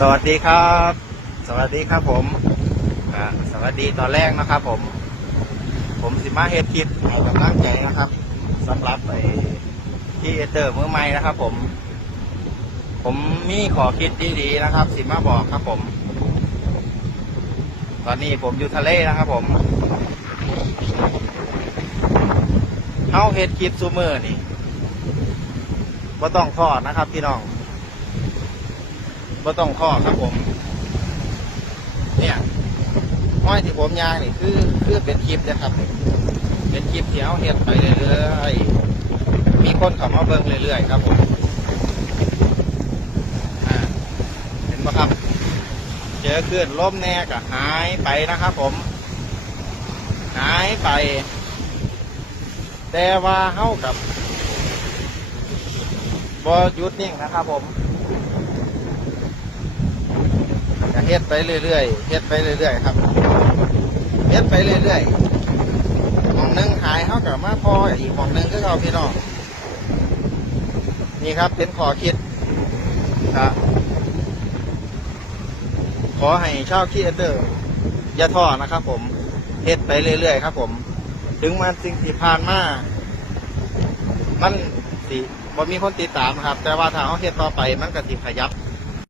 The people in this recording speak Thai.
สวัสดีครับ สวัสดีครับผมสวัสดีตอนแรกนะครับ ผม ผมสิมาเฮ็ดคลิปให้กำลังใจนะครับสำหรับไอ้ที่เอเตอร์มือใหม่นะครับ ผม ผมมีขอคิดดีๆนะครับ สิมาบอกครับ ผม ตอนนี้ผมอยู่ทะเลนะครับ ผมเฮาเฮ็ดคลิปซูเมอร์นี่บ่ต้องทอดนะครับ พี่น้อง ก็ต้องข้อครับผม เนี่ยห้อยที่ผมยางนี่คือคือเป็นคลิปนะครับ เป็นคลิปเที่เอาเฮ็ดไปเรื่อยๆมีคนเข้ามาเบิ่งเรื่อยๆครับผมอ่าเห็นไหมครับ เจอคลื่นล้มแน่ก็หายไปนะครับผม หายไป แต่ว่าเฮากับบอหยุดนิ่งนะครับผม ก็เฮ็ดไปเรื่อยๆเฮ็ดไปเรื่อยๆครับเฮ็ดไปเรื่อยๆหมองนึงหายเขากับมาพออีกหมองนึงก็เอาพี่น้องนี่ครับเป็นขอคิดครับขอให้ชาวคีเอเตอร์อย่าท้อนะครับ ผมเฮ็ดไปเรื่อยๆครับ ผม ถึงมันสิ่งที่ผ่านมามันสิบ่มีคนติดตามครับ แต่ว่าถ้าเขาเฮ็ดต่อไปมันก็สิขยับ